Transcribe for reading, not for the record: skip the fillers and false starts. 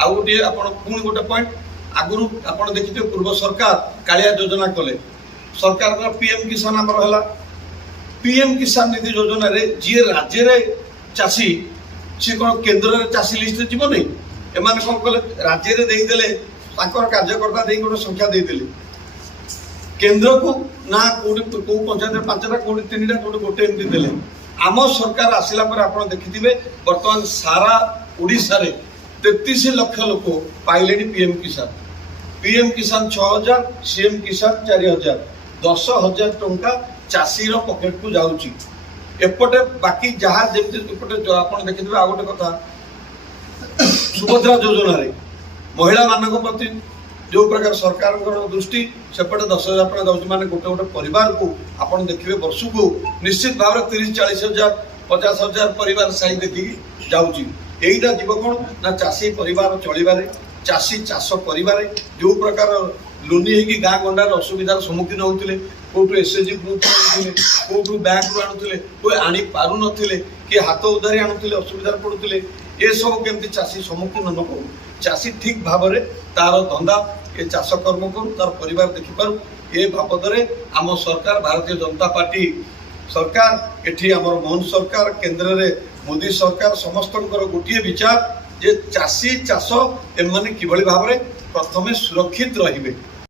आउ गोटे आपण पुणी गोटे पॉइंट आगुरु आपण देखिथे पूर्व सरकार कालिया योजना कले सरकार पीएम किसान आमर है पीएम किसान निधि योजना रे जी राज्य रे चाषी सी कौन केन्द्र चाषी लिस्ट जीव नहीं एमाने कौन कले राज्य रे देदेले कार्यकर्ता दे गोटे संख्या देदेले केन्द्र को ना कौटी कौ पंचायत 5टा कौटी 3टा कौटी गोटे एमती देले आम सरकार आसिला पर आप देखिथिबे वर्तमान सारा ओडिशा रे 33 लाख लोक पाइले पीएम किसान 6000 सीएम किसान 4000 10,000 टंका चाषी पकेट को जाउची एपटे बाकी जहाँ जमी एपटे आप देखिए आ गोटे कथा सुभद्रा योजना रे महिला मान प्रति जो प्रकार सरकार दृष्टि सेपटे 10,000 टका जाऊँ माने गोटे गोटे परिवार को आप देखिए वर्ष को निश्चित भाव 30-40,000 50,000 परिवार साई देखिकी जाऊँगी यहीटा जीव कौन ना चाषी परिवार चलबारे चाषी चाष करिबारे जो प्रकार लोनी होगी गाँ गंडार असुविधार सम्मुखीन होते कौटू एसएचजी ग्रुप आनुले कौटू बैंक रू आनुले कोई आनी पारु नथिले कि हाथ उधारी आनुले असुविधार पड़ुले ये सब केमती चाषी सम्मुखीन न हो चाषी ठीक भाव में तार धंदा ये चाष कर्म करू तार परिवार देखिपारू ये बाबद आम सरकार भारतीय जनता पार्टी सरकार एठी आमर मोहन सरकार केन्द्र में मोदी सरकार समस्त गोटे विचार जे चाषी चाष एम किभली भाव में प्रथमे सुरक्षित रहिबे।